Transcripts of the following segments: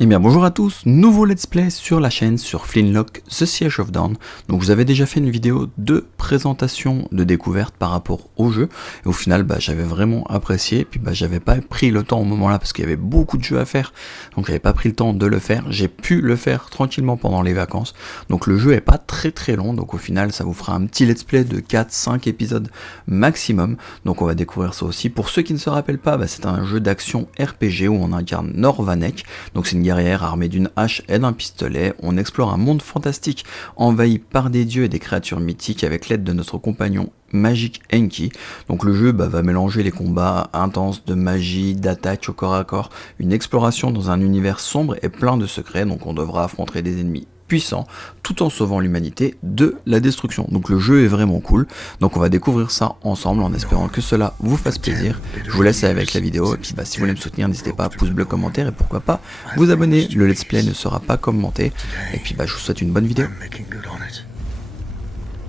Eh bien bonjour à tous, nouveau let's play sur la chaîne sur Flintlock, The Siege of Dawn. Donc vous avez déjà fait une vidéo de présentation de découverte par rapport au jeu. Et au final j'avais vraiment apprécié, puis j'avais pas pris le temps au moment là parce qu'il y avait beaucoup de jeux à faire. Donc j'avais pas pris le temps de le faire, j'ai pu le faire tranquillement pendant les vacances. Donc le jeu est pas très long, donc au final ça vous fera un petit let's play de 4-5 épisodes maximum. Donc on va découvrir ça aussi. Pour ceux qui ne se rappellent pas, c'est un jeu d'action RPG où on incarne Norvanek. Donc c'est une guerrière armée d'une hache et d'un pistolet. On explore un monde fantastique envahi par des dieux et des créatures mythiques avec l'aide de notre compagnon magique Enki. Donc le jeu va mélanger les combats intenses de magie, d'attaque au corps à corps, une exploration dans un univers sombre et plein de secrets. Donc on devra affronter des ennemis puissant tout en sauvant l'humanité de la destruction. Donc le jeu est vraiment cool, donc on va découvrir ça ensemble en espérant que cela vous fasse plaisir. Je vous laisse avec la vidéo et puis si vous voulez me soutenir, n'hésitez pas à pouce bleu, commentaire et pourquoi pas vous abonner. Le let's play ne sera pas commenté et puis je vous souhaite une bonne vidéo.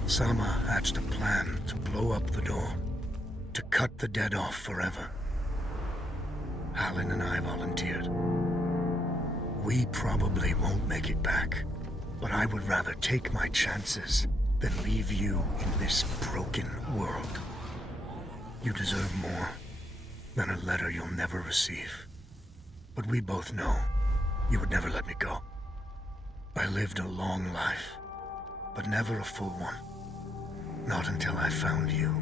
Sama hatched a plan to blow up the door, to cut the dead off forever. Alan and I volunteered. We probably won't make it back, but I would rather take my chances than leave you in this broken world. You deserve more than a letter you'll never receive. But we both know you would never let me go. I lived a long life, but never a full one. Not until I found you.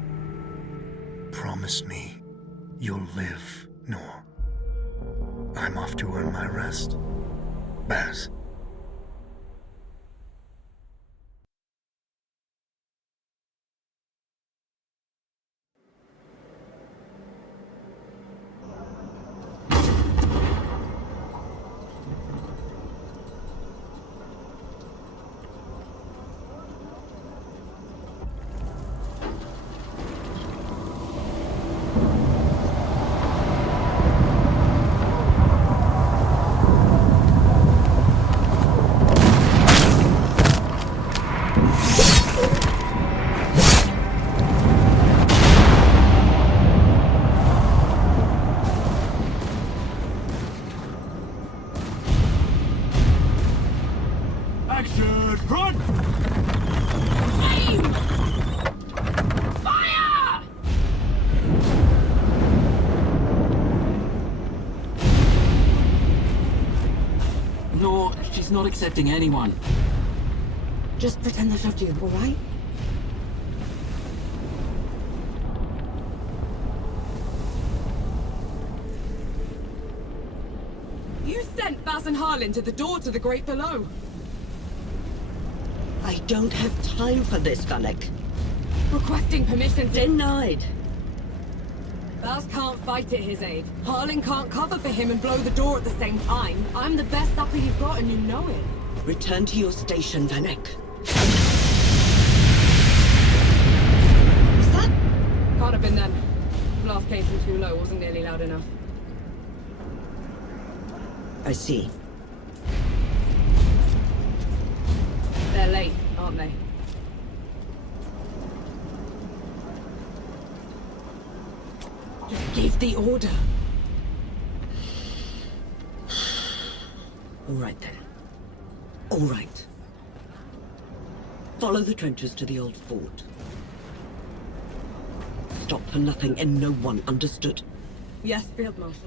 Promise me you'll live, Noor. I'm off to earn my rest. Baz. Run! Aim! Fire! No, she's not accepting anyone. Just pretend I shot you, alright? You sent Baz and Harlan to the door to the Great Below. I don't have time for this, Vanek. Requesting permission to... Denied. Baz can't fight at his age. Harlan can't cover for him and blow the door at the same time. I'm the best upper you've got and you know it. Return to your station, Vanek. Was that? Can't have been them. Blast came from too low, wasn't nearly loud enough. I see. They're late, aren't they? Just give the order. All right then. All right. Follow the trenches to the old fort. Stop for nothing and no one, understood? Yes, Field Marshal.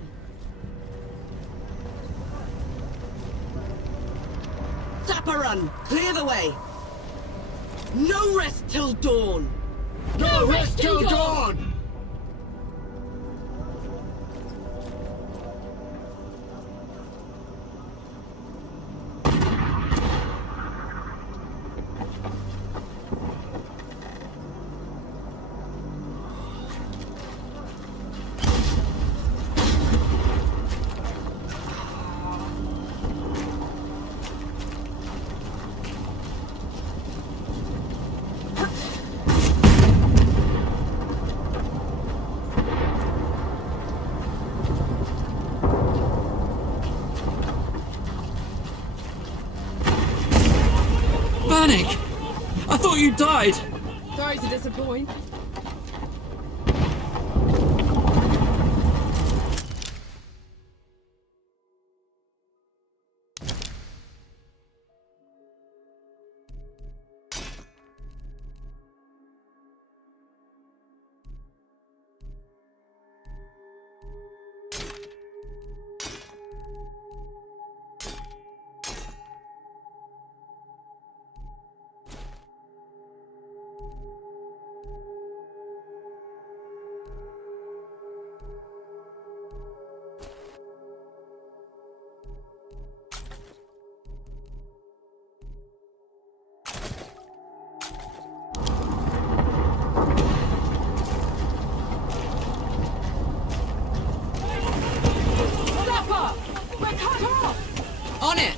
Zappa run! Clear the way! No rest till dawn! No rest till dawn! Vanek! I thought you died! Sorry to disappoint. On it!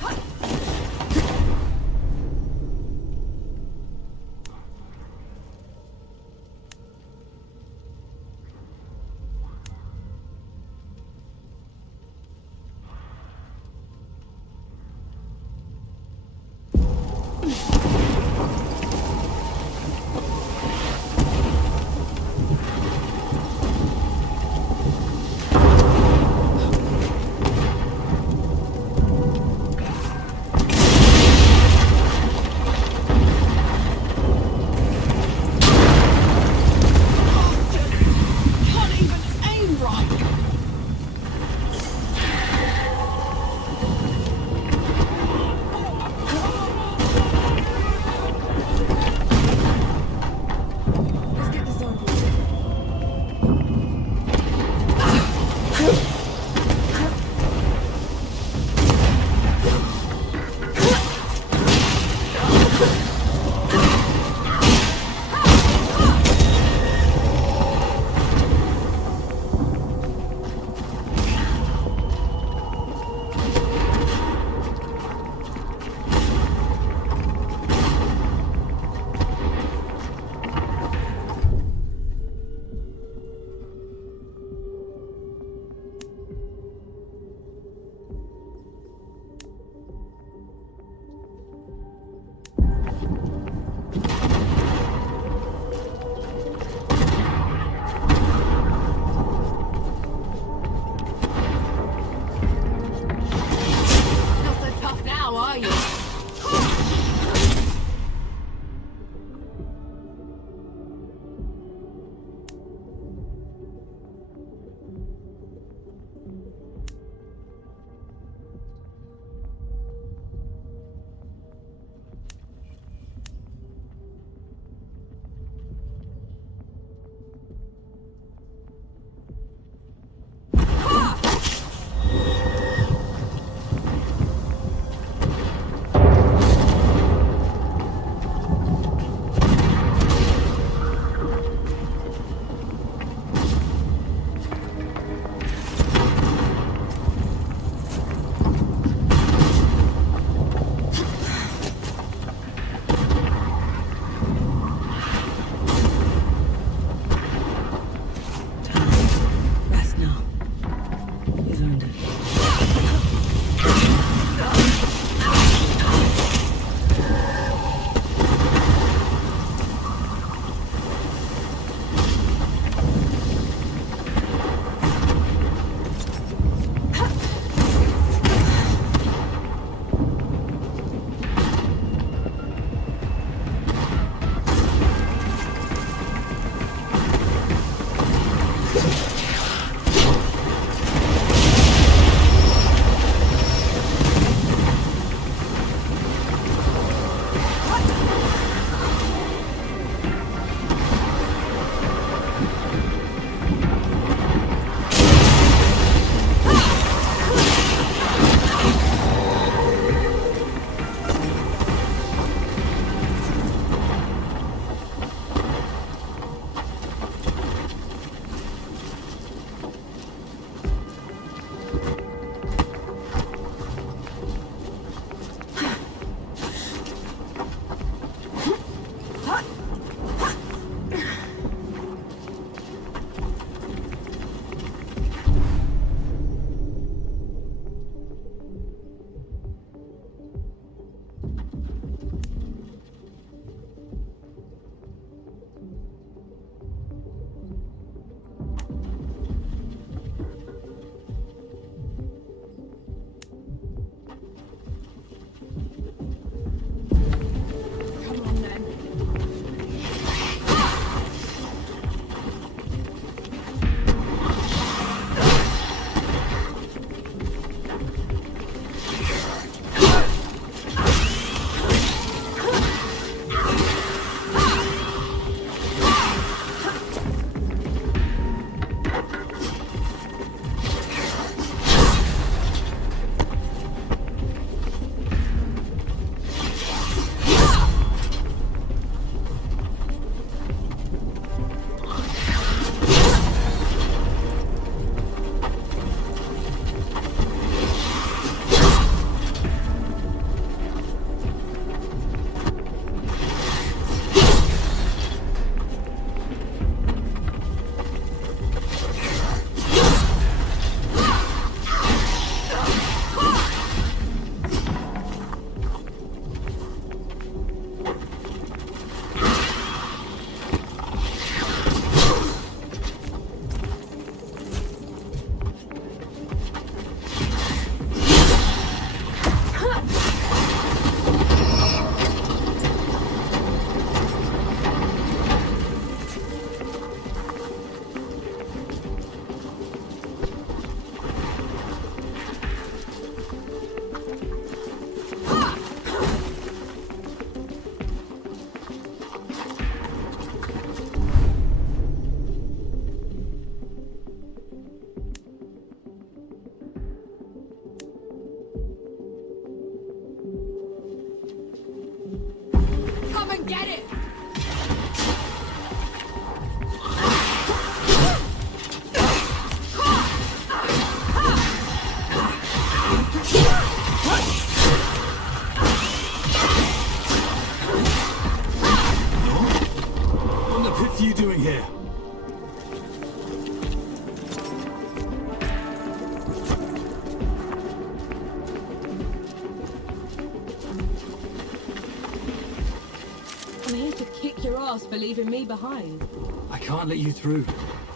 boss for leaving me behind. I can't let you through.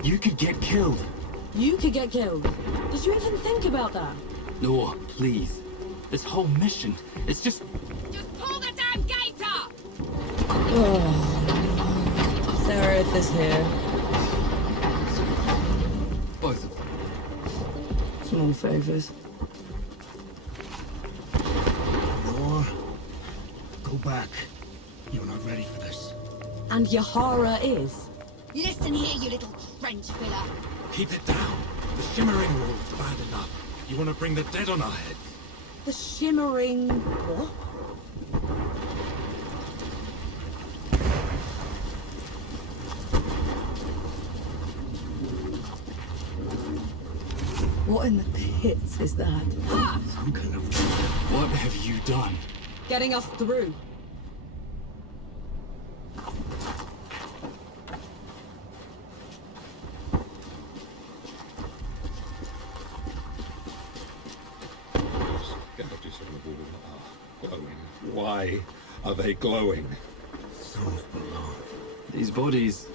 You could get killed. You could get killed. Did you even think about that? No, please. This whole mission, it's just... Just pull the damn gate up! Seraph is here. Both of them. Small favors. Nor, go back. You're not ready for this. And Yahara is. Listen here, you little trench filler. Keep it down. The shimmering wall's bad enough. You want to bring the dead on our heads? The shimmering... what? What in the pits is that? Some kind of... What have you done? Getting us through. Gouges on the wall are glowing. Why are they glowing? Souls below. These bodies,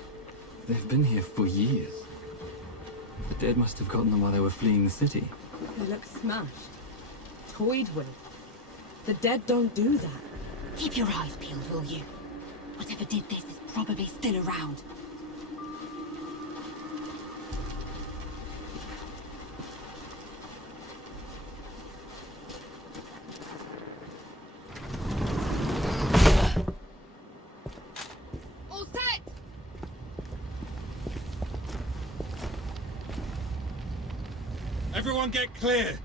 they've been here for years. The dead must have gotten them while they were fleeing the city. They look smashed. Toyed with. The dead don't do that. Keep your eyes peeled, will you? Whatever did this is probably still around. All set! Everyone get clear!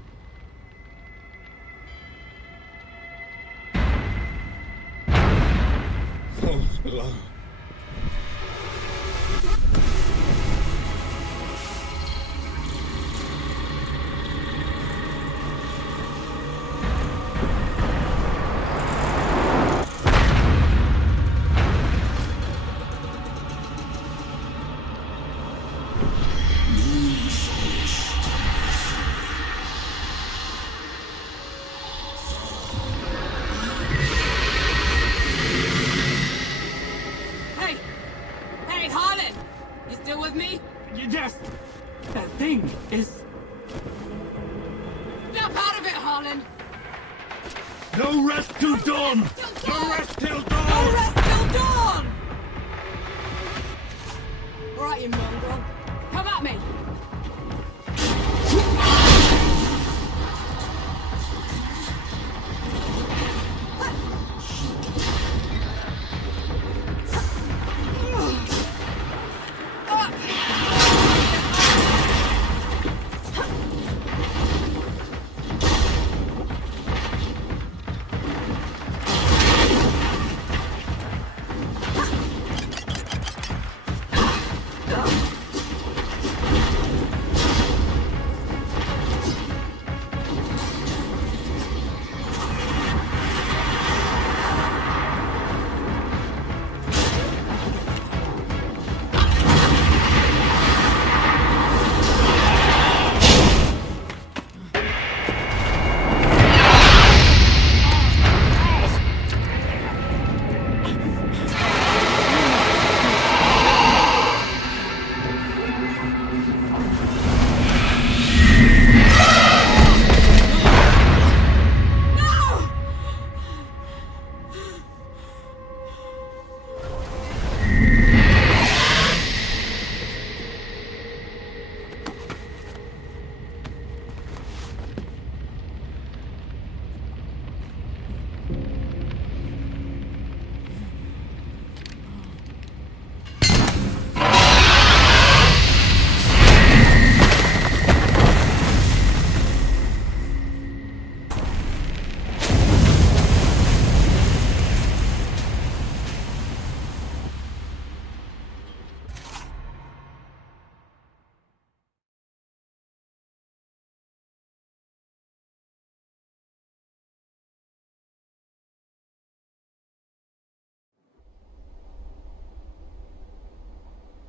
Souls below. Hey! Hey, Harlan! You still with me? Yes! That thing is... Snap out of it, Harlan! No rest till dawn! Till No dawn! rest till No dawn! rest till dawn! All right, you mongrel. Come at me!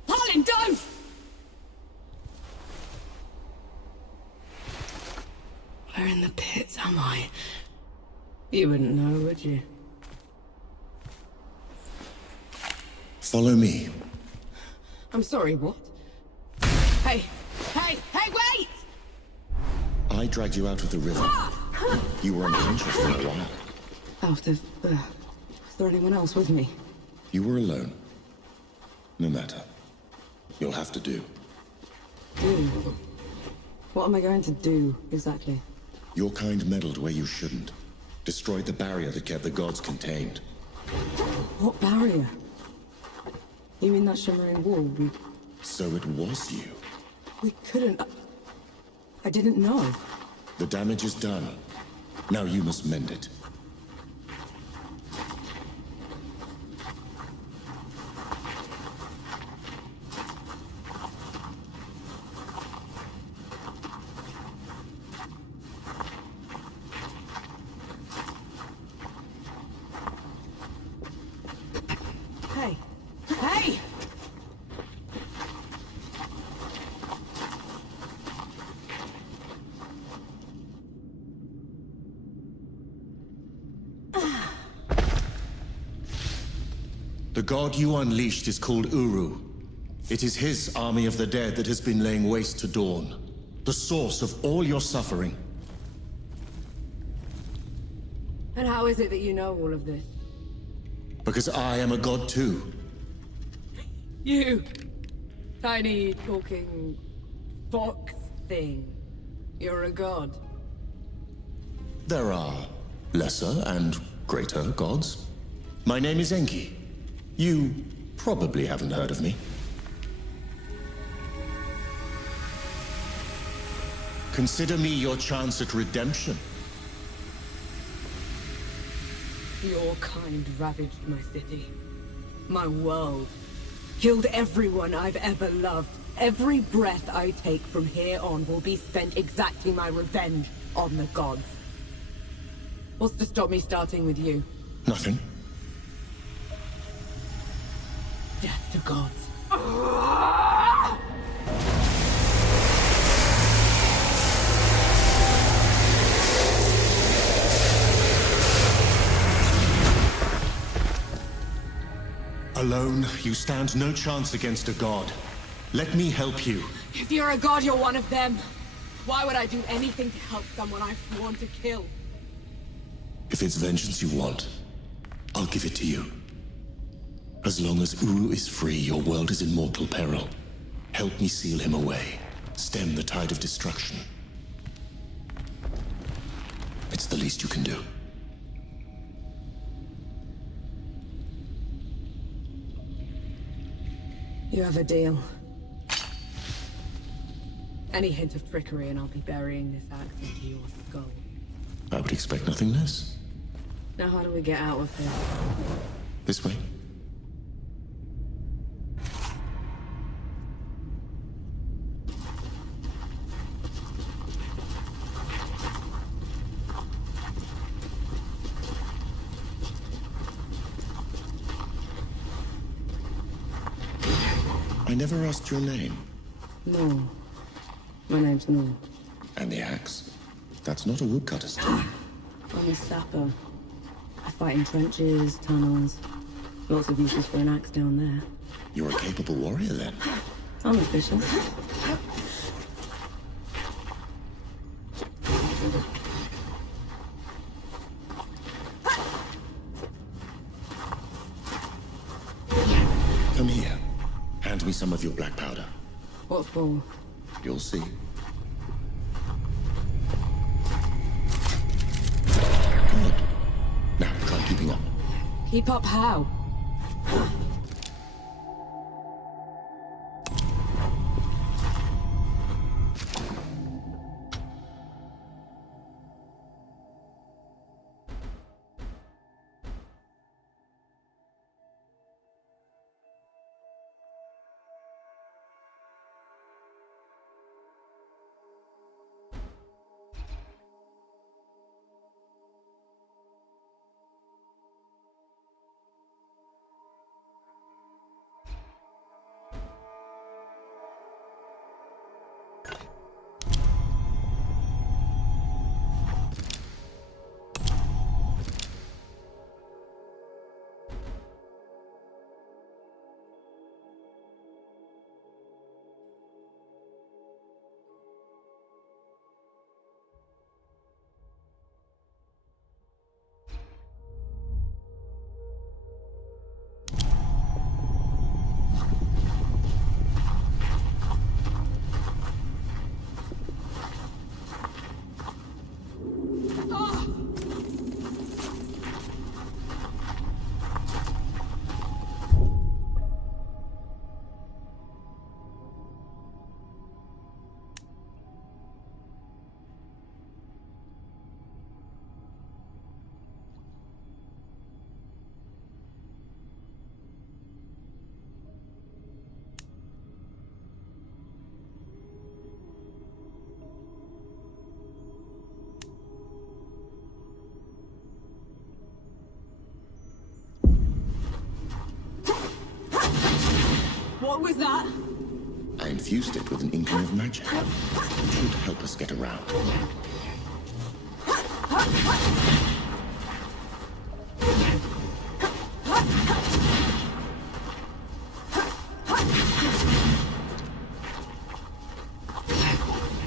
Harlan, don't! Where in the pits am I? You wouldn't know, would you? Follow me. I'm sorry, what? Hey! Hey! Hey, wait! I dragged you out of the river. You were unconscious for a while. Out of... was there anyone else with me? You were alone. No matter. You'll have to do. Do? What am I going to do, exactly? Your kind meddled where you shouldn't. Destroyed the barrier that kept the gods contained. What barrier? You mean that shimmering wall? So it was you. We couldn't... I didn't know. The damage is done. Now you must mend it. Hey! Hey! The god you unleashed is called Uru. It is his army of the dead that has been laying waste to Dawn. The source of all your suffering. And how is it that you know all of this? Because I am a god too. You! Tiny, talking... fox thing. You're a god. There are lesser and greater gods. My name is Enki. You probably haven't heard of me. Consider me your chance at redemption. Your kind ravaged my city. My world. Killed everyone I've ever loved. Every breath I take from here on will be spent exacting my revenge on the gods. What's to stop me starting with you? Nothing. Death to gods. Alone, you stand no chance against a god. Let me help you. If you're a god, you're one of them. Why would I do anything to help someone I've sworn to kill? If it's vengeance you want, I'll give it to you. As long as Uru is free, your world is in mortal peril. Help me seal him away. Stem the tide of destruction. It's the least you can do. You have a deal. Any hint of trickery and I'll be burying this axe into your skull. I would expect nothing less. Now how do we get out of here? This way. I never asked your name. No. My name's Noor. And the axe? That's not a woodcutter's tool. I'm a sapper. I fight in trenches, tunnels. Lots of uses for an axe down there. You're a capable warrior, then. I'm efficient. Come here. Hand me some of your black powder. What for? You'll see. Good. Now, try keeping up. Keep up how? What was that? I infused it with an inkling of magic. It should help us get around.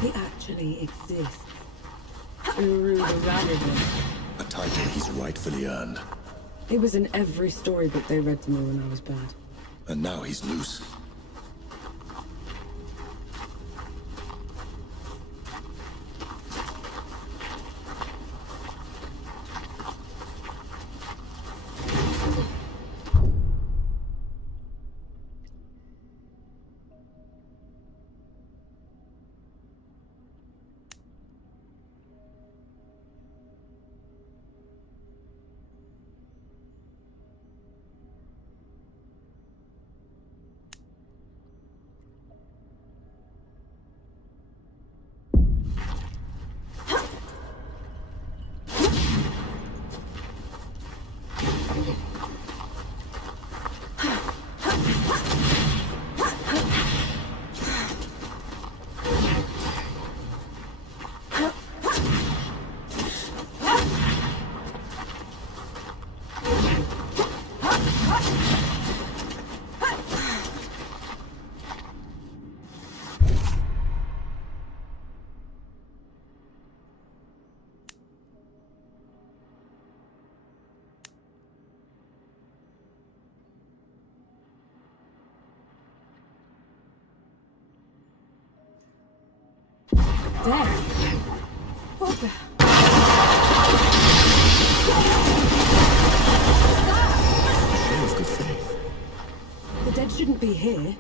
They actually exist. Uru the Ravager. A title he's rightfully earned. It was in every storybook they read to me when I was bad. And now he's loose. Dead? What the... Show of good faith. The dead shouldn't be here.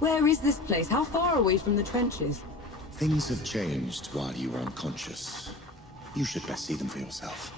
Where is this place? How far are we from the trenches? Things have changed while you were unconscious. You should best see them for yourself.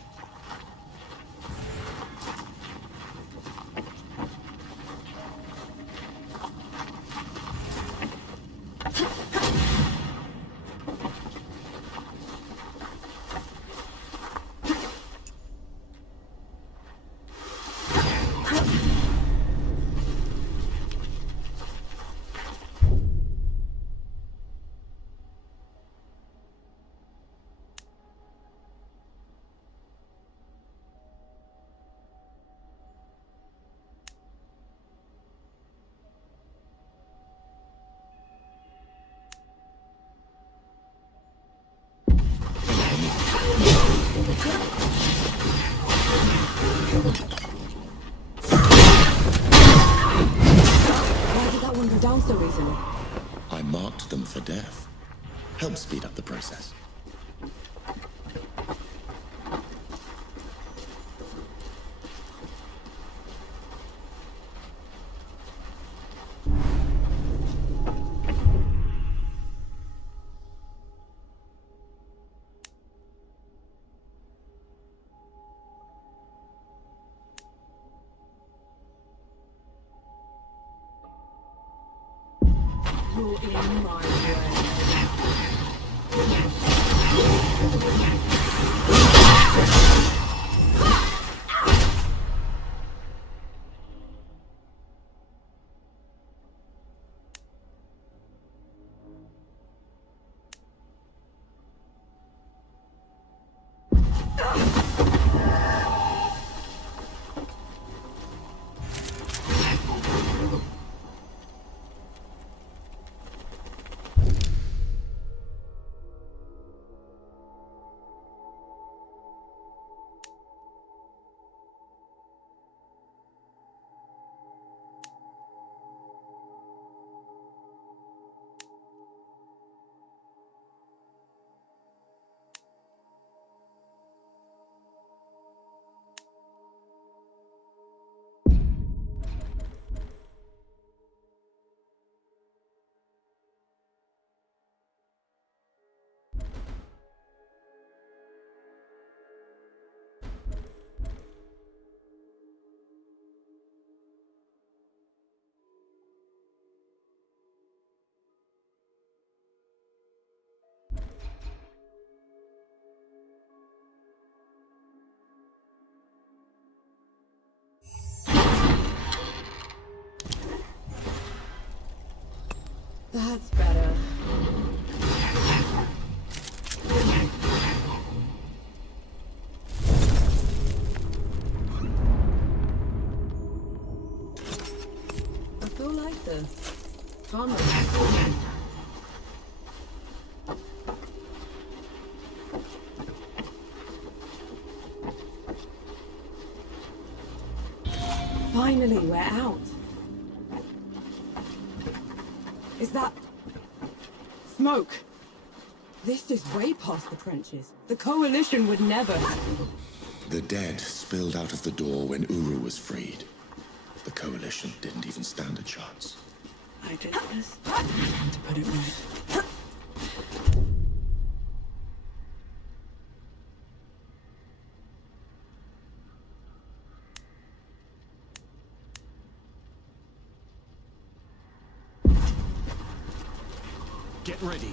Why did that one go down so easily? I marked them for death. Help speed up the process. You're in my way. That's better. I feel like the calmer. Finally, we're out. Is that smoke? This is way past the trenches. The Coalition would never. The dead spilled out of the door when Uru was freed. The Coalition didn't even stand a chance. I did this to put it right. Get ready.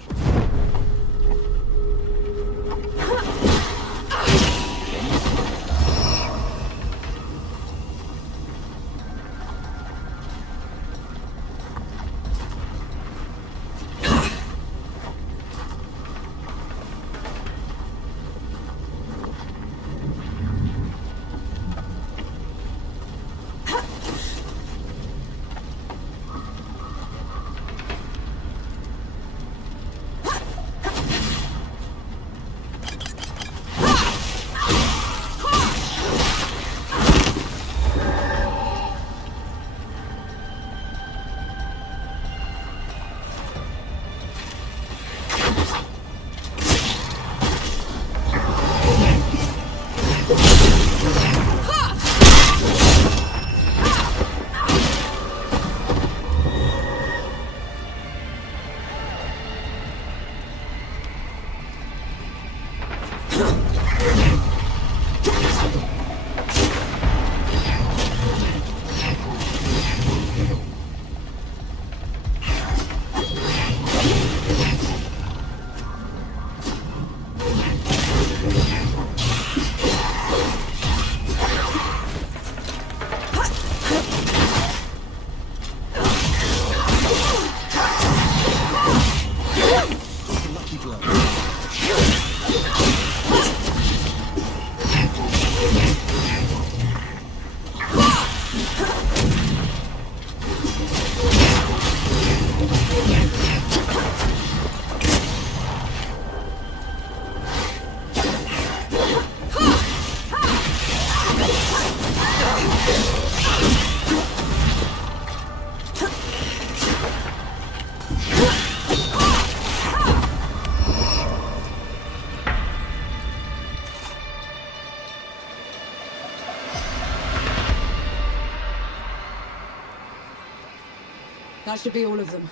That should be all of them.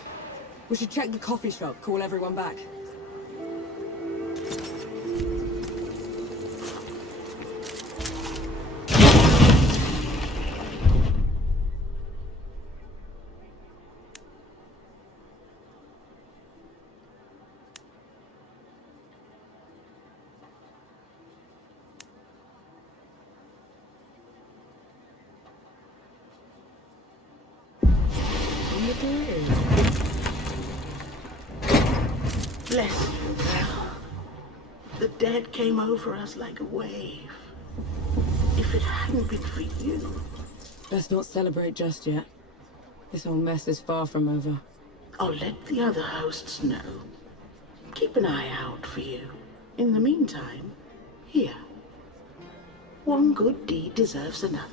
We should check the coffee shop, call everyone back. Bless you, Belle. The dead came over us like a wave. If it hadn't been for you... Let's not celebrate just yet. This whole mess is far from over. I'll let the other hosts know. Keep an eye out for you. In the meantime, here. One good deed deserves another.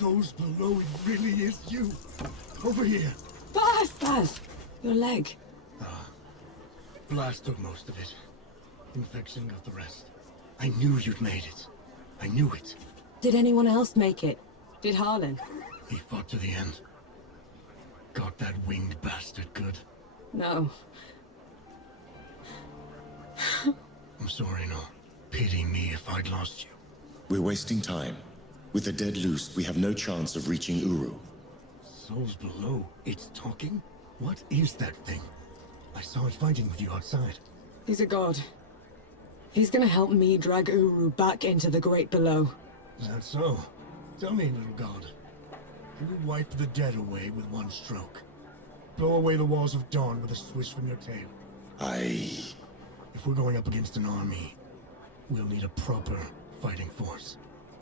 Those below, it really is you. Over here. Passe! Your leg. Blast took most of it. Infection got the rest. I knew you'd made it. I knew it. Did anyone else make it? Did Harlan? He fought to the end. Got that winged bastard good. No. I'm sorry, no. Pity me if I'd lost you. We're wasting time. With the dead loose, we have no chance of reaching Uru. Souls below. It's talking? What is that thing? I saw it fighting with you outside. He's a god. He's gonna help me drag Uru back into the great below. Is that so? Tell me, little god. Can you wipe the dead away with one stroke? Blow away the walls of dawn with a swish from your tail? If we're going up against an army, we'll need a proper fighting force.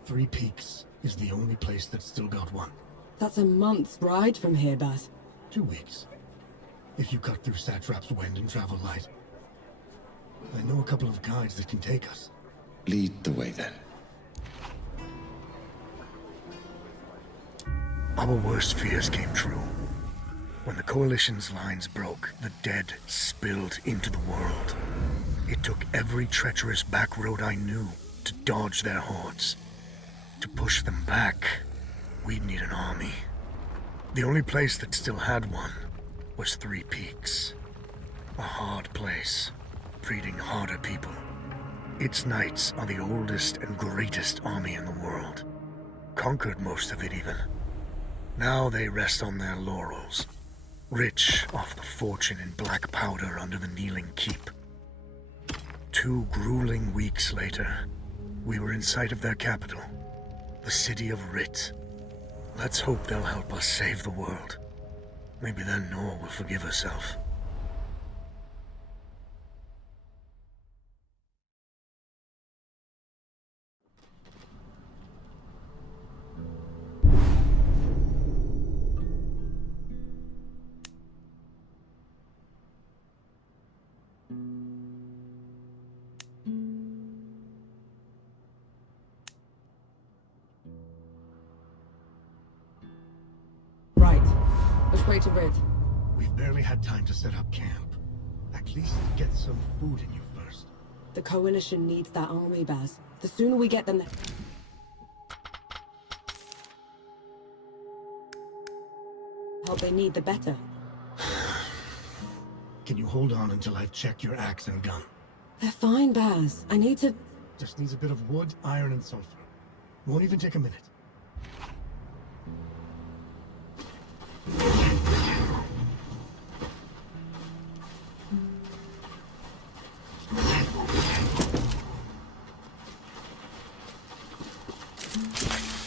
Three Peaks is the only place that's still got one. That's a month's ride from here, Baz. 2 weeks. If you cut through Satrap's wind and travel light. I know a couple of guides that can take us. Lead the way then. Our worst fears came true. When the Coalition's lines broke, the dead spilled into the world. It took every treacherous back road I knew to dodge their hordes. To push them back, we'd need an army. The only place that still had one was Three Peaks. A hard place, breeding harder people. Its knights are the oldest and greatest army in the world. Conquered most of it even. Now they rest on their laurels, rich off the fortune in black powder under the Kneeling Keep. 2 grueling weeks later, we were in sight of their capital, the city of Rit. Let's hope they'll help us save the world. Maybe then Nor will forgive herself. Right. Which way to Rid? We've barely had time to set up camp. At least get some food in you first. The Coalition needs that army, Baz. The sooner we get them there... help they need, the better. Can you hold on until I've checked your axe and gun? They're fine, Baz. I need to... Just needs a bit of wood, iron, and sulfur. Won't even take a minute.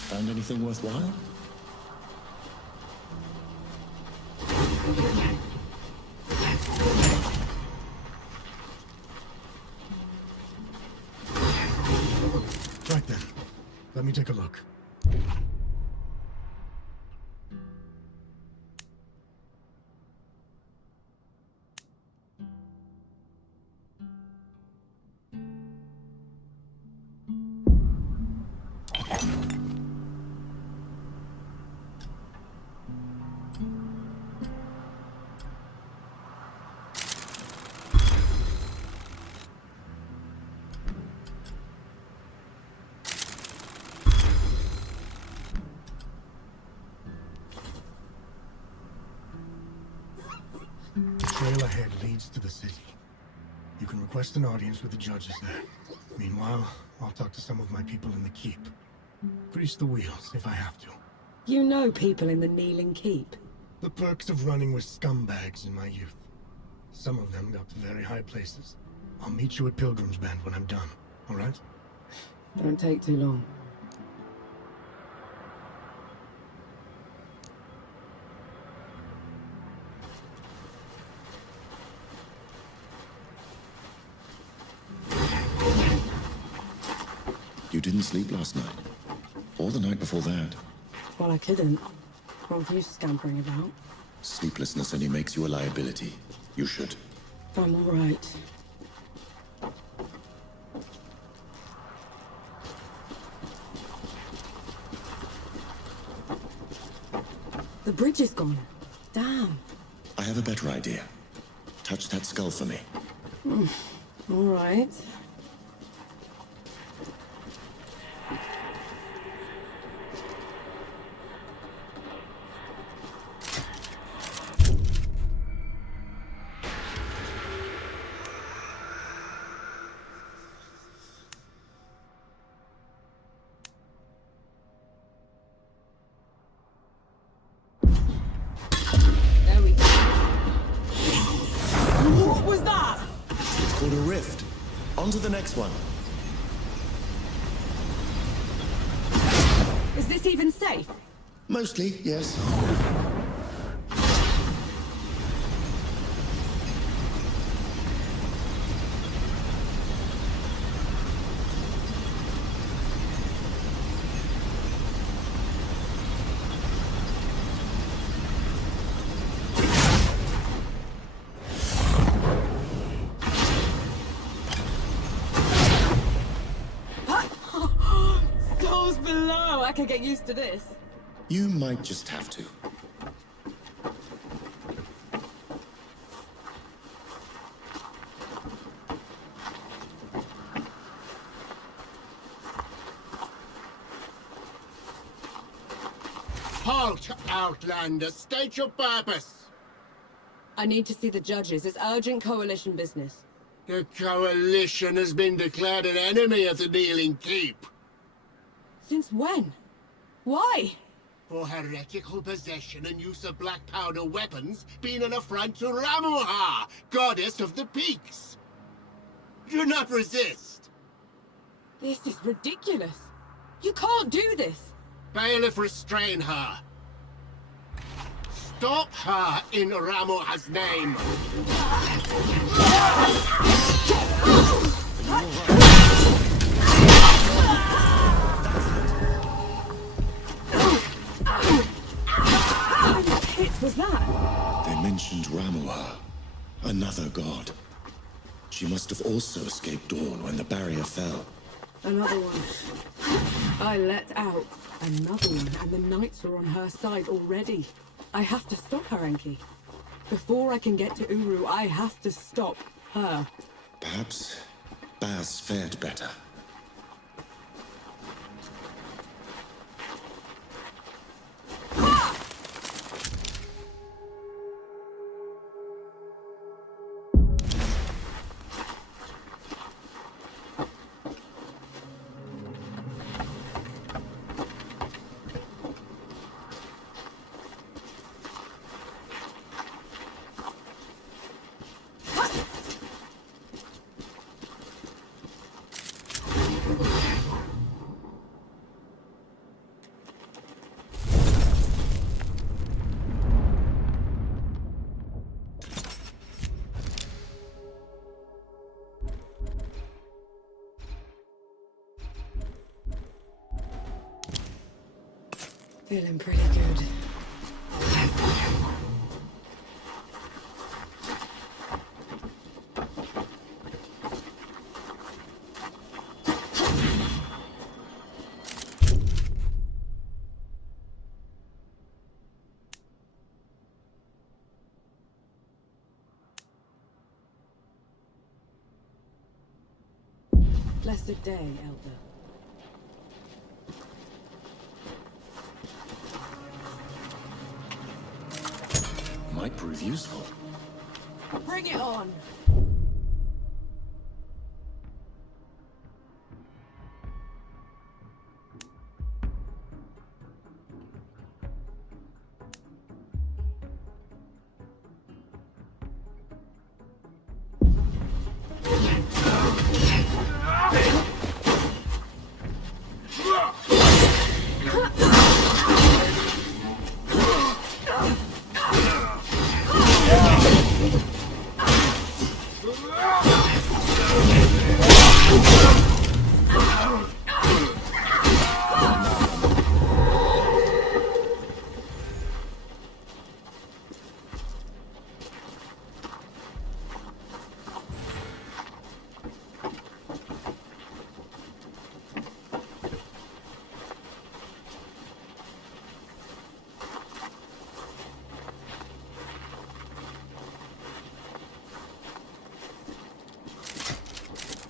Found anything worthwhile? Right then. Let me take a look. The trail ahead leads to the city. You can request an audience with the judges there. Meanwhile, I'll talk to some of my people in the keep. Grease the wheels if I have to. You know people in the Kneeling Keep. The perks of running with scumbags in my youth. Some of them got to very high places. I'll meet you at Pilgrim's Bend when I'm done, alright? Don't take too long. You didn't sleep last night? Or the night before that? Well, I couldn't. What with you scampering about? Sleeplessness only makes you a liability. You should. I'm all right. The bridge is gone. Damn. I have a better idea. Touch that skull for me. All right. create a rift. On to the next one. Is this even safe? Mostly, yes. Souls below! I can get used to this. You might just have to. Halt, Outlander! State your purpose! I need to see the judges. It's urgent coalition business. The Coalition has been declared an enemy of the Kneeling Keep. Since when? Why? For heretical possession and use of black powder weapons being an affront to Ramuha, goddess of the peaks. Do not resist. This is ridiculous. You can't do this. Bailiff, restrain her. Stop her in Ramuha's name. What was that? They mentioned Ramuha, another god. She must have also escaped Dawn when the barrier fell. Another one. I let out another one, and the knights are on her side already. I have to stop her, Enki. Before I can get to Uru, I have to stop her. Perhaps Baz fared better. Feeling pretty good. Blessed day, Elder. Might prove useful. Bring it on!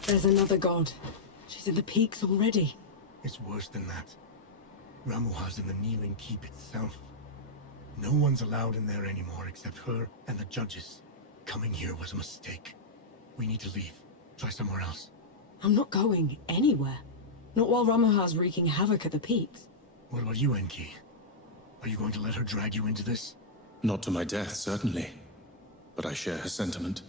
There's another god. She's in the peaks already. It's worse than that. Ramuha's in the Kneeling Keep itself. No one's allowed in there anymore except her and the judges. Coming here was a mistake. We need to leave. Try somewhere else. I'm not going anywhere. Not while Ramuha's wreaking havoc at the peaks. What about you, Enki? Are you going to let her drag you into this? Not to my death, certainly. But I share her sentiment.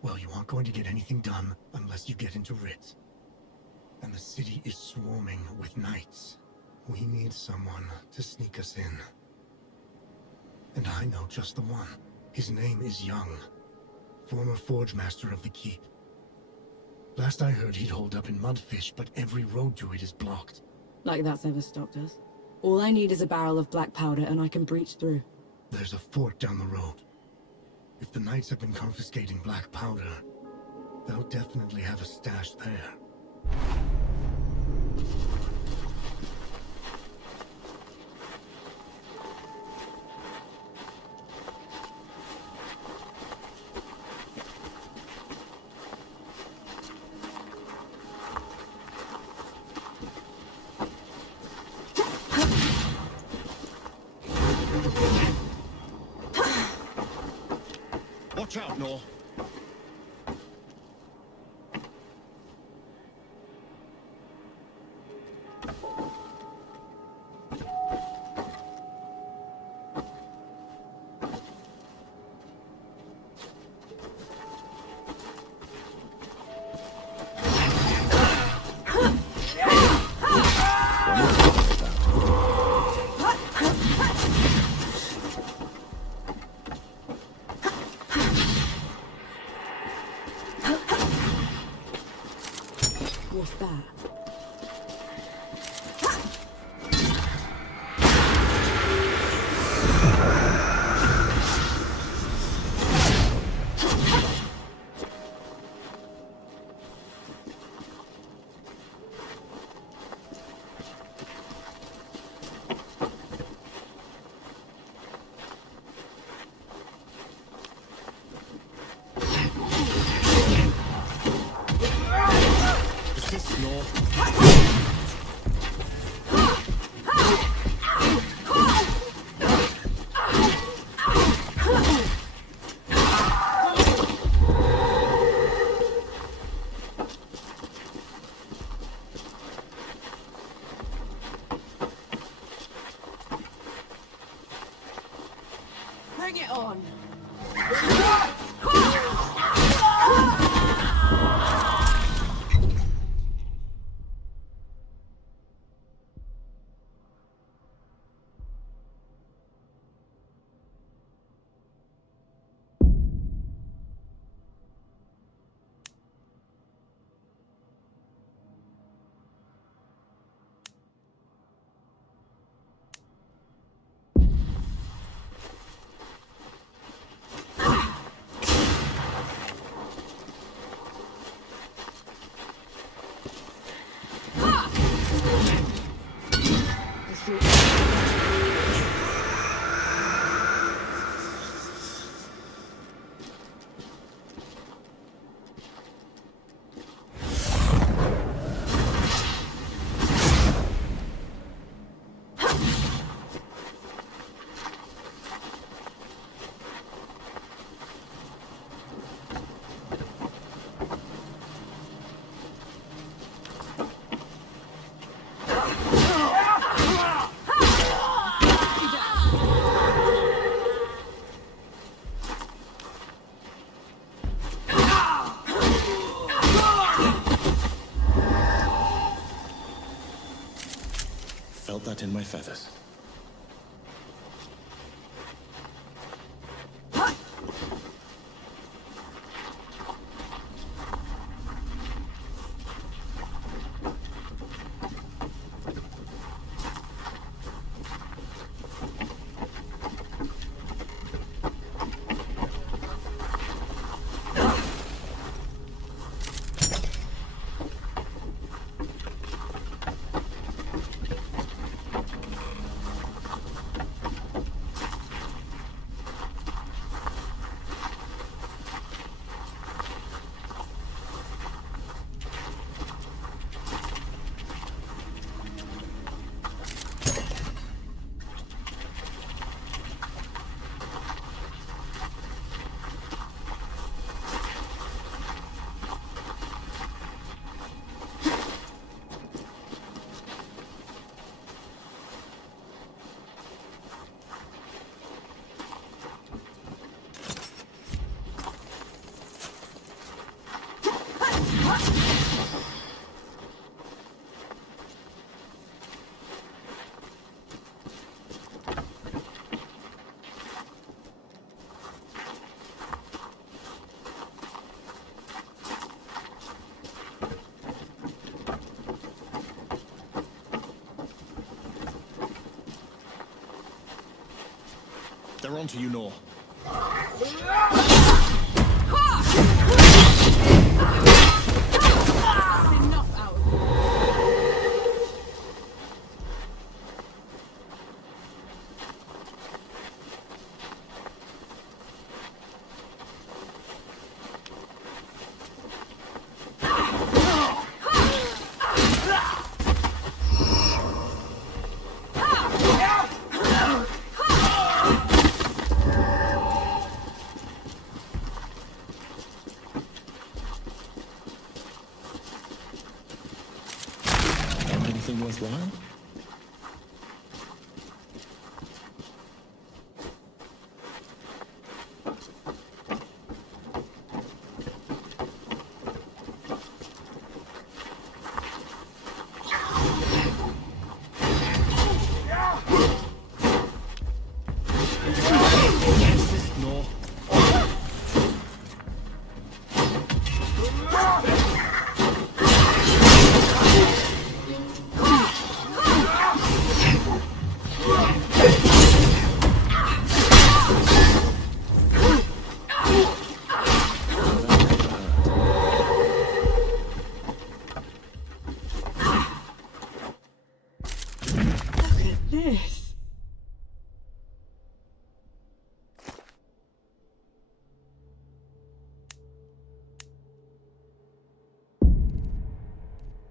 Well, you aren't going to get anything done unless you get into Ritz. And the city is swarming with knights. We need someone to sneak us in. And I know just the one. His name is Young, former forge master of the keep. Last I heard, he'd hold up in Mudfish, but every road to it is blocked. Like that's ever stopped us. All I need is a barrel of black powder and I can breach through. There's a fort down the road. If the knights have been confiscating black powder, they'll definitely have a stash there. Watch out, Nor. What's that? Assist, Nor. Bring it on! Felt that in my feathers. onto you, Nor. Enough out. Anything worthwhile? Nor. Look at this.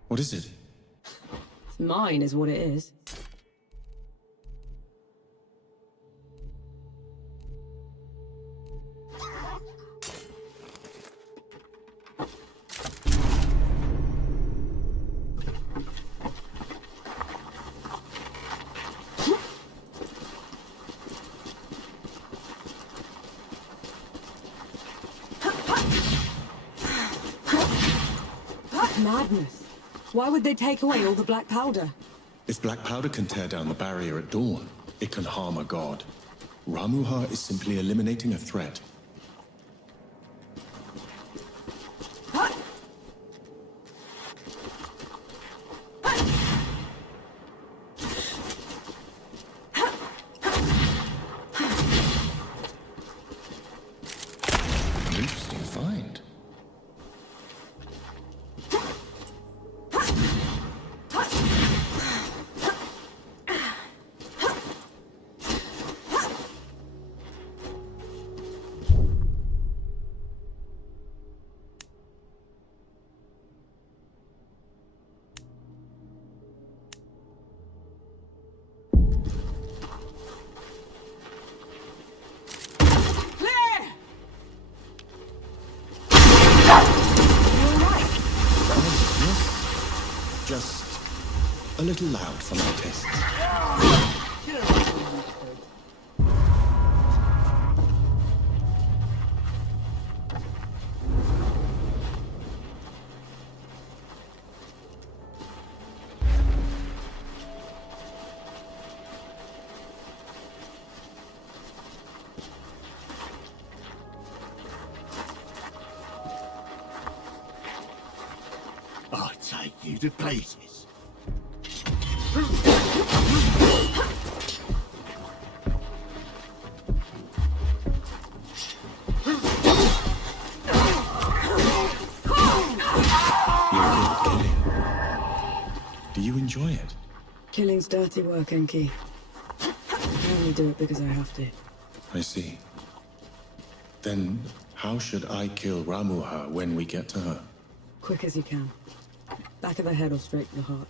What is it? Mine is what it is. Madness. Why would they take away all the black powder? If black powder can tear down the barrier at dawn, it can harm a god. Ramuha is simply eliminating a threat. Interesting find. Just a little loud for my taste. I'll take you to pieces. Do you enjoy it? Killing's dirty work, Enki. I only do it because I have to. I see. Then how should I kill Ramuha when we get to her? Quick as you can. Back of the head or straight to the heart.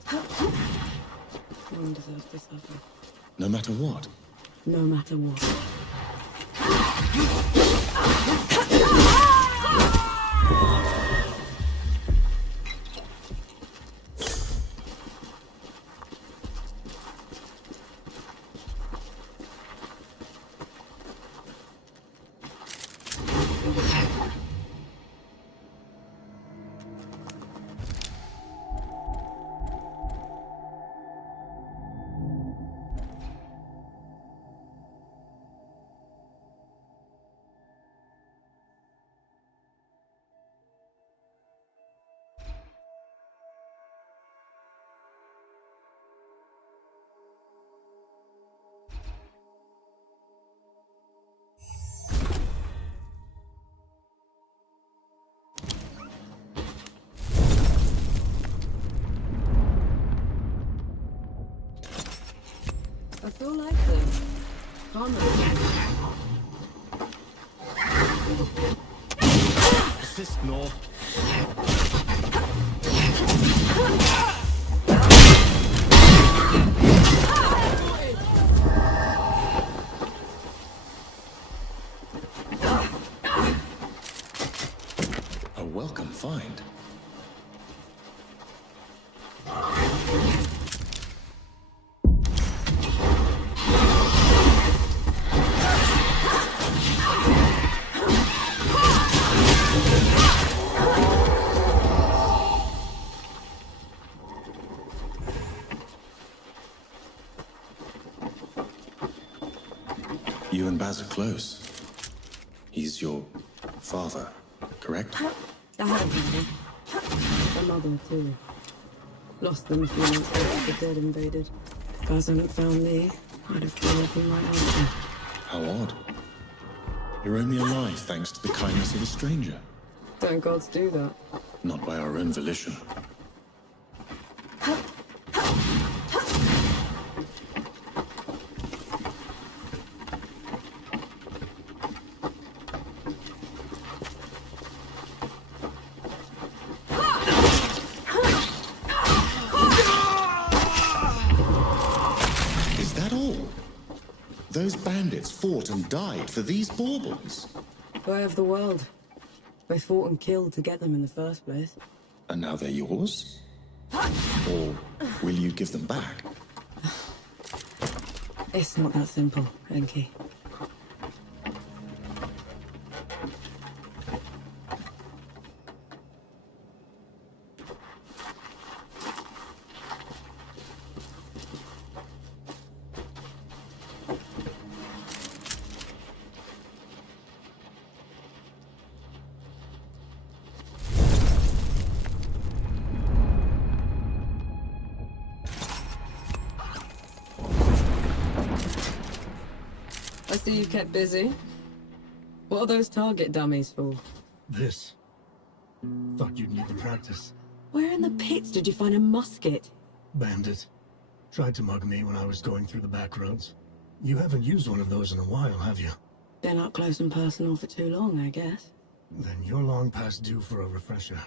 No one deserves to suffer. No matter what? No matter what. Assist, Nor. A welcome find. You and Baz are close. He's your father, correct? I had a father. A mother, too. Lost them a few months after the dead invaded. If Baz hadn't found me, I'd have been looking right after. How odd. You're only alive thanks to the kindness of a stranger. Don't gods do that? Not by our own volition. Is that all? Those bandits fought and died for these baubles. Way of the world. They fought and killed to get them in the first place. And now they're yours? Or will you give them back? It's not that simple, Enki. I see you kept busy. What are those target dummies for? This. Thought you'd need the practice. Where in the pits did you find a musket? Bandit. Tried to mug me when I was going through the back roads. You haven't used one of those in a while, have you? Been up close and personal for too long, I guess. Then you're long past due for a refresher.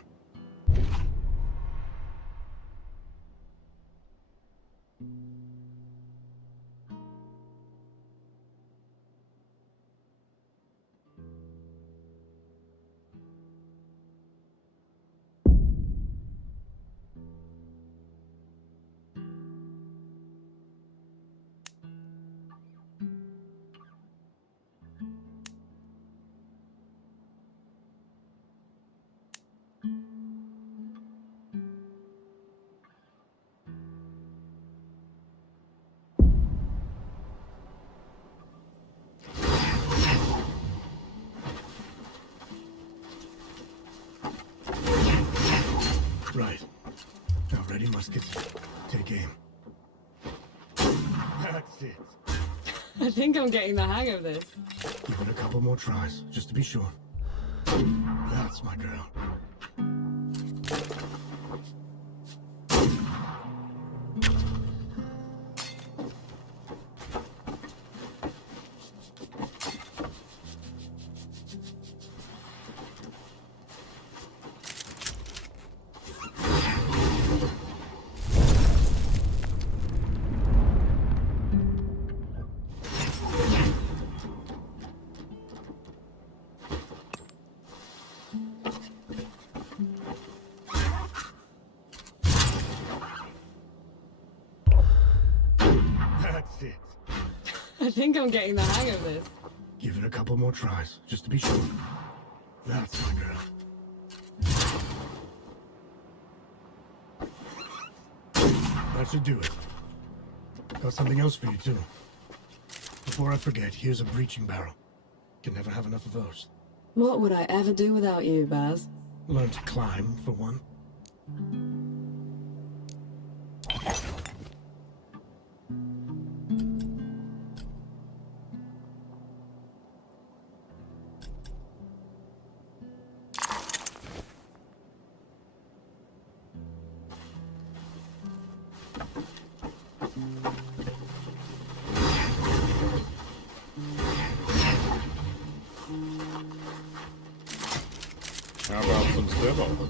Right. Now ready, muskets. Take aim. That's it. I think I'm getting the hang of this. Give it a couple more tries, just to be sure. That's my girl. That's it. I think I'm getting the hang of this. Give it a couple more tries, just to be sure. That's my girl. That should do it. Got something else for you, too. Before I forget, here's a breaching barrel. Can never have enough of those. What would I ever do without you, Baz? Learn to climb, for one. How about some civil?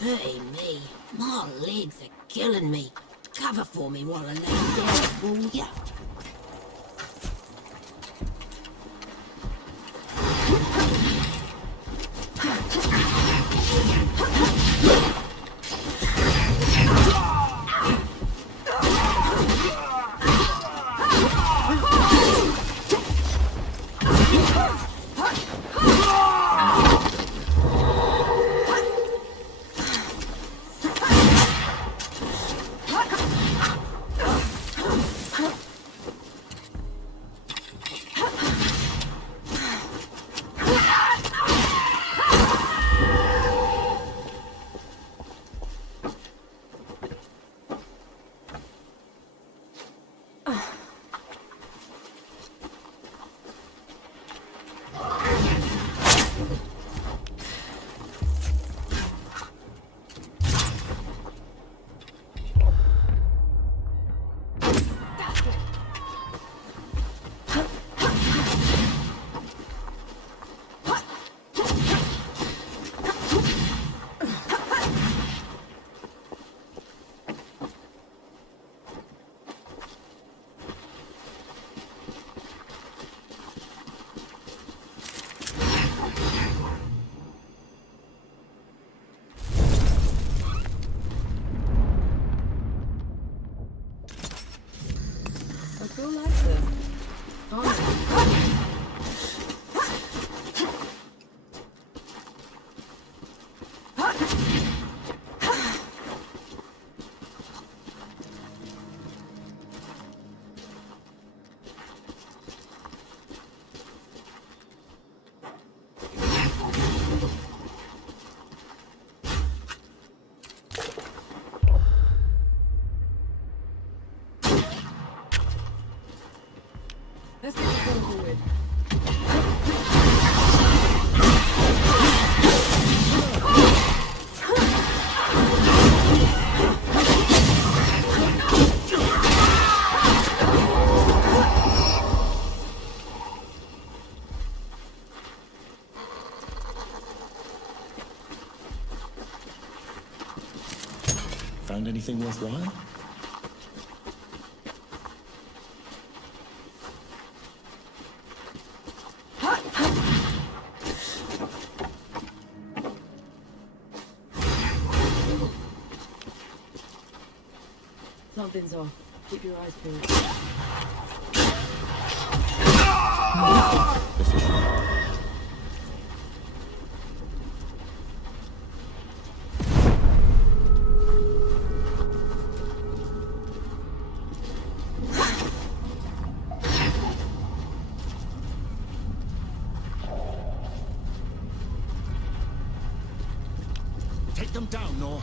Hey me, my legs are killing me. Cover for me while I lay down, will ya? Let's get this over with. Found anything worthwhile? Something's off. Keep your eyes peeled. Take them down, Nor.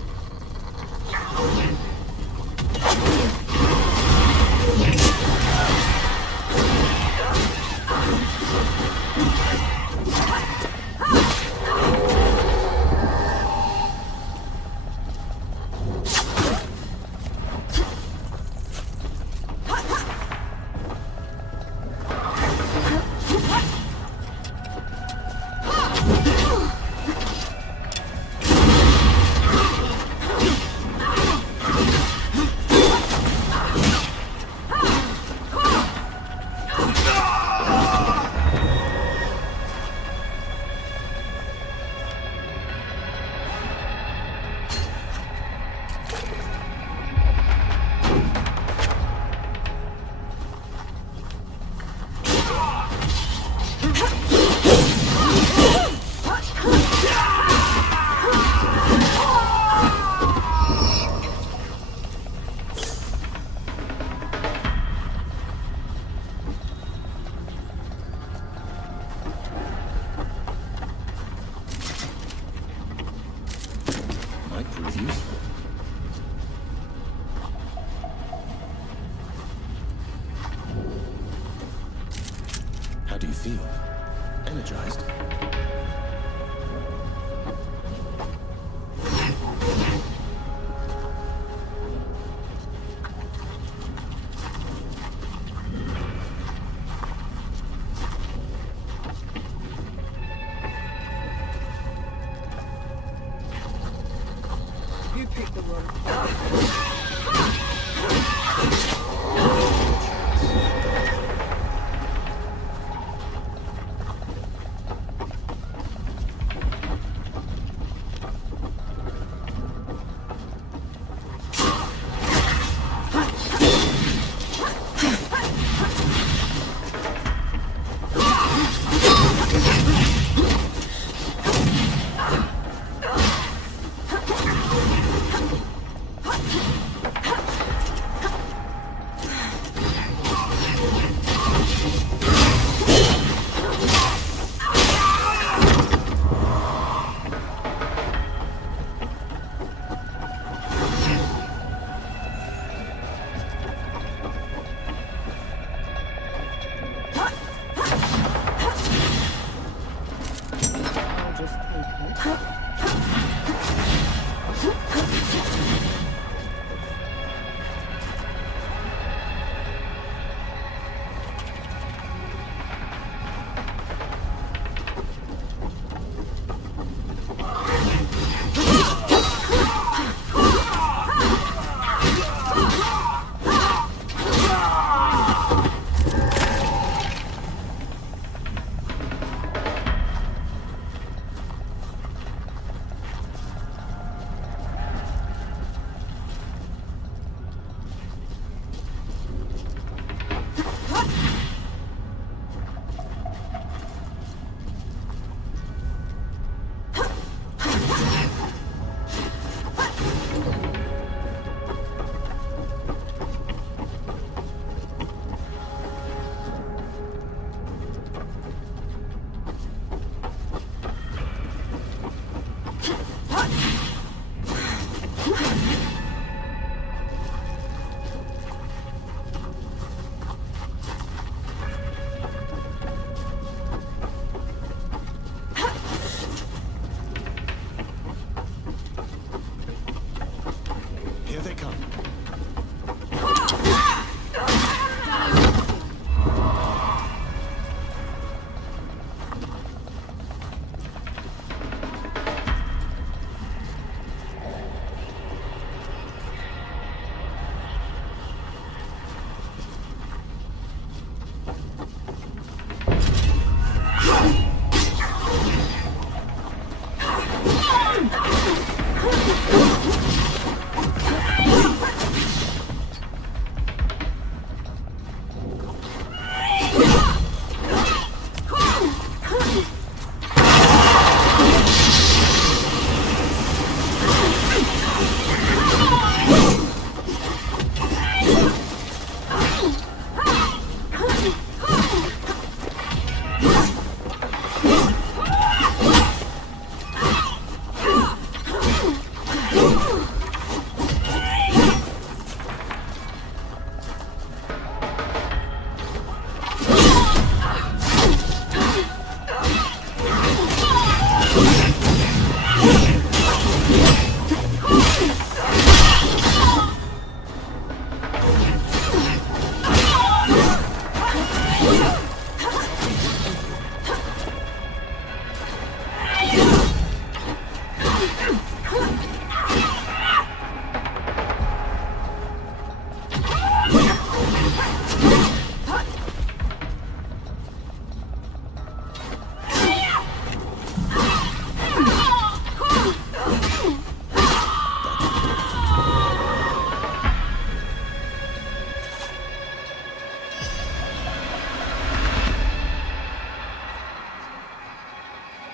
Pick the one.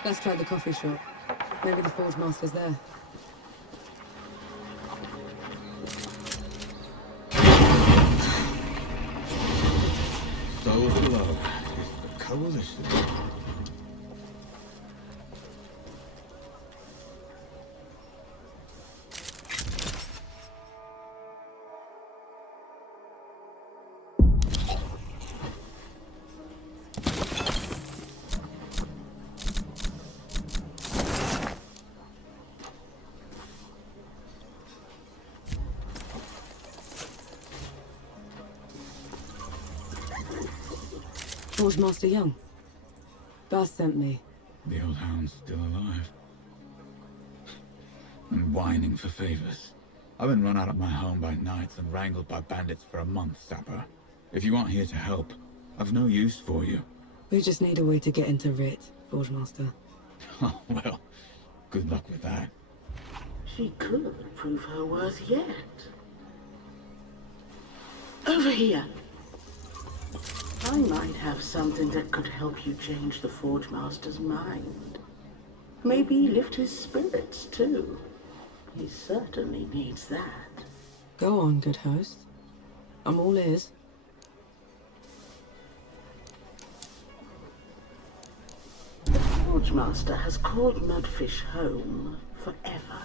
Let's try the coffee shop. Maybe the Forge Master's there. So of love is the coalition. Forge Master Young. Passe sent me. The old hound's still alive. and whining for favors. I've been run out of my home by nights and wrangled by bandits for a month, Sapper. If you aren't here to help, I've no use for you. We just need a way to get into Writ, Forge Master. Oh, well, good luck with that. She could prove her worth yet. Over here. I might have something that could help you change the Forge Master's mind. Maybe lift his spirits, too. He certainly needs that. Go on, good host. I'm all ears. The Forge Master has called Mudfish home forever.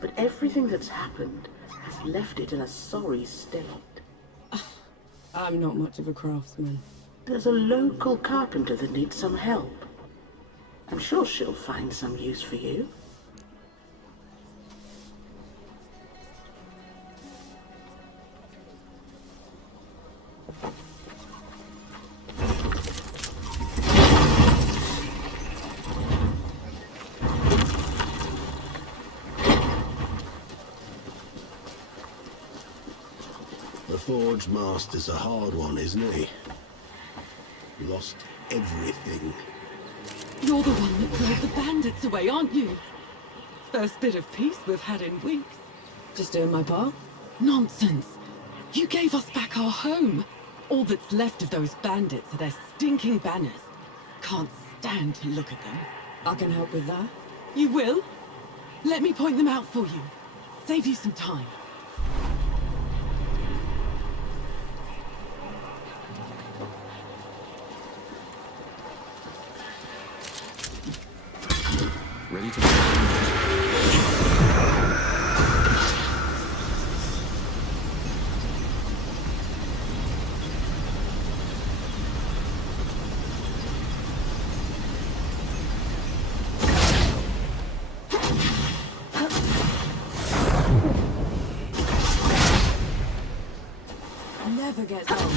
But everything that's happened has left it in a sorry state. I'm not much of a craftsman. There's a local carpenter that needs some help. I'm sure she'll find some use for you. The Forge Master's a hard one, isn't he? Lost everything. You're the one that drove the bandits away, aren't you? First bit of peace we've had in weeks. Just doing my part? Nonsense! You gave us back our home. All that's left of those bandits are their stinking banners. Can't stand to look at them. I can help with that. You will? Let me point them out for you. Save you some time. Ready to Never gets old.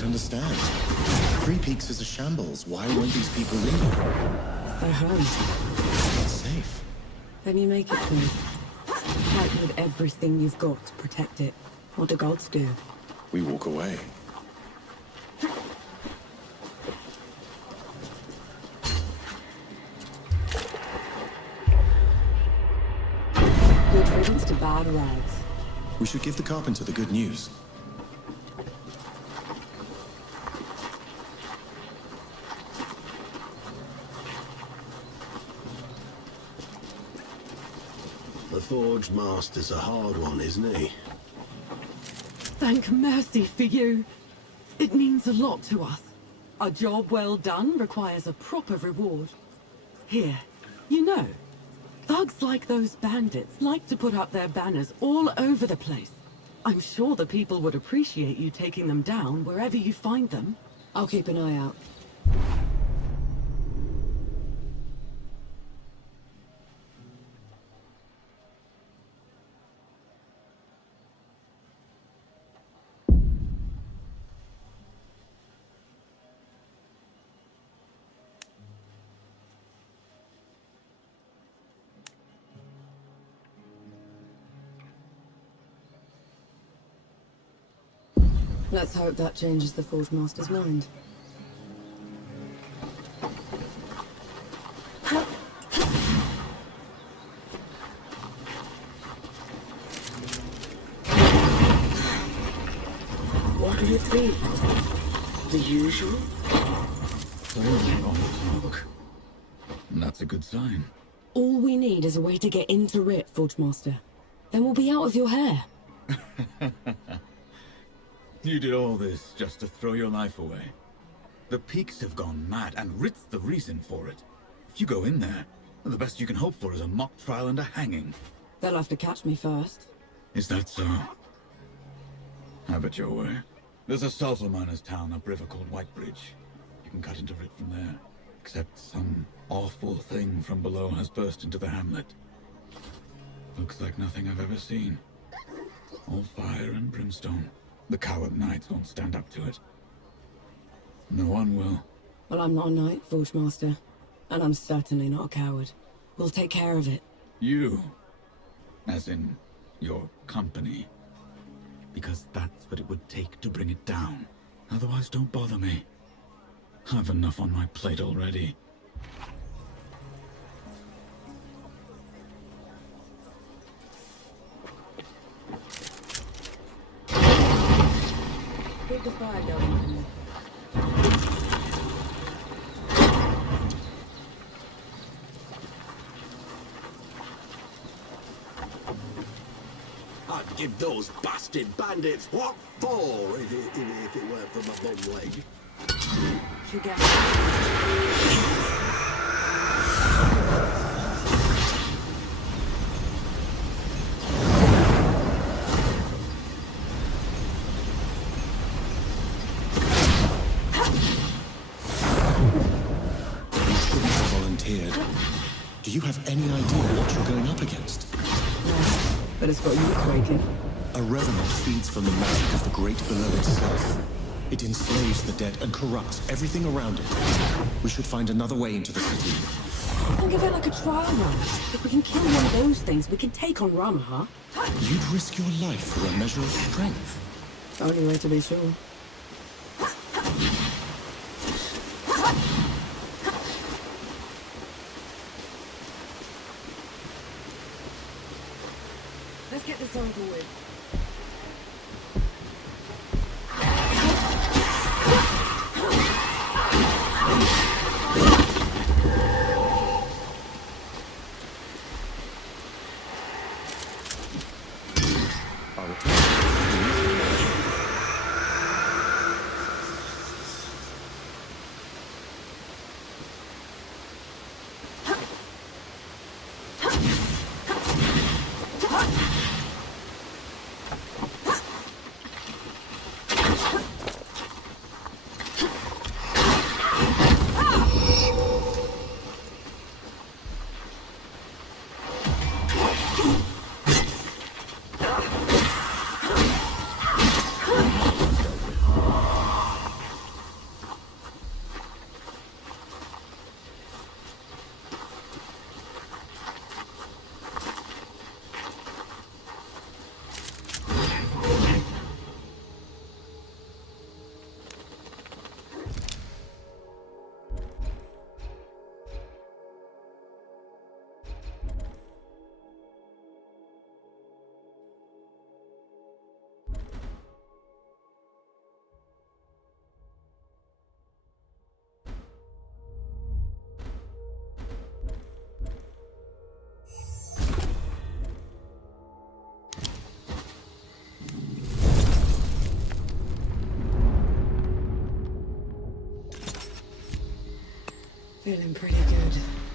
Understand. Three Peaks is a shambles. Why won't these people leave? They're home. It's safe. Then you make it clear. Fight with everything you've got to protect it. What do gods do? We walk away. Good riddance to bad rags. We should give the carpenter the good news. The Forge Master's a hard one, isn't he? Thank mercy for you. It means a lot to us. A job well done requires a proper reward. Here, you know, thugs like those bandits like to put up their banners all over the place. I'm sure the people would appreciate you taking them down wherever you find them. I'll keep an eye out. Let's hope that changes the Forge Master's mind. What will it be? The usual? That's a good sign. All we need is a way to get into Rit, Forge Master. Then we'll be out of your hair. You did all this just to throw your life away. The Peaks have gone mad, and Rit's the reason for it. If you go in there, the best you can hope for is a mock trial and a hanging. They'll have to catch me first. Is that so? Have it your way. There's a sulfur miner's town upriver called Whitebridge. You can cut into Rit from there. Except some awful thing from below has burst into the hamlet. Looks like nothing I've ever seen. All fire and brimstone. The coward knights won't stand up to it. No one will. Well, I'm not a knight, Forge Master. And I'm certainly not a coward. We'll take care of it. You. As in, your company. Because that's what it would take to bring it down. Otherwise, don't bother me. I've enough on my plate already. Keep the fire going for me. I'd give those bastard bandits what for if it weren't for my bum leg. You get Do you have any idea what you're going up against? No, but it's got you quaking. A revenant feeds from the magic of the great below itself. It enslaves the dead and corrupts everything around it. We should find another way into the city. Think of it like a trial run. If we can kill one of those things, we can take on Ramaha. You'd risk your life for a measure of strength. Only way to be sure. Let's get this over with. Feeling pretty good.